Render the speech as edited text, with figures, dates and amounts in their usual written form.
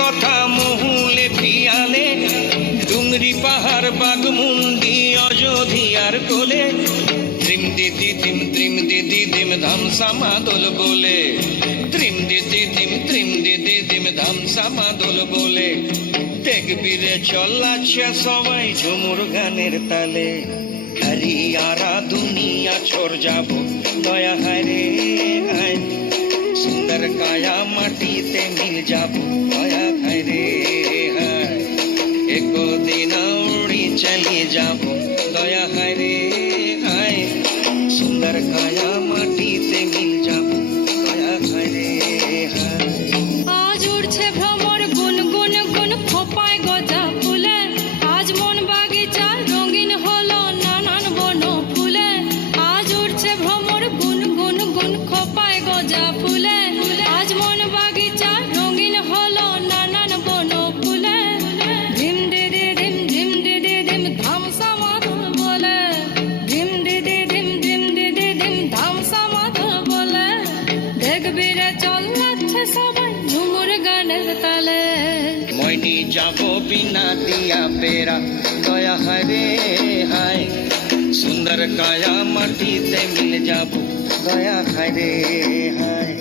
কথা মহুলে পিয়ালে, ডুংরি পাহাড় বাগমুন্ডি অযোধিয়ার কোলে, ত্রিম দিদি দিম ধামসা মাদল বলে, ত্রিম দিদি দিম ধামসা মাদল বলে, দেখবি রে চল্লাচ্ছে সবাই ঝুমুর গানের তালে। হরিয়ারা দুনিয়া ছোড় যাব দয়া হায় রে হায়, সুন্দর কায়া মাটিতে মিল যাব দয়া হায় রে হায়, একদিন উড়ি চলে যাব দয়া হায় রে হায়, সুন্দর কায়া মাটিতে মিল যাব দয়া হায় রে হায়। আজ উড়ছে ভ্রমর গুন গুন গুন খোপায় গজা ফুলে, আজ মন বাগিচা রঙিন হলো নানান বন ফুলে, আজ উড়ছে ভ্রমর গুন গুন গুন খোপায় গজা ফুলে, আজ মন বাগিচা রঙিন হলো নানান বন ফুলে, ধিম দিদি দিম ধামসা মাদল বলে, ধিম দিদি দিম ধামসা মাদল বলে, দেখবি রে চল্লাচ্ছে সবাই ঝুমুর গানের তালে। মইনি যাব বিনা দিয়া বেড়া দয়া হায় রে হায়, সুন্দর কায়া মাটিতে মিল যাব দয়া হায় রে হায়।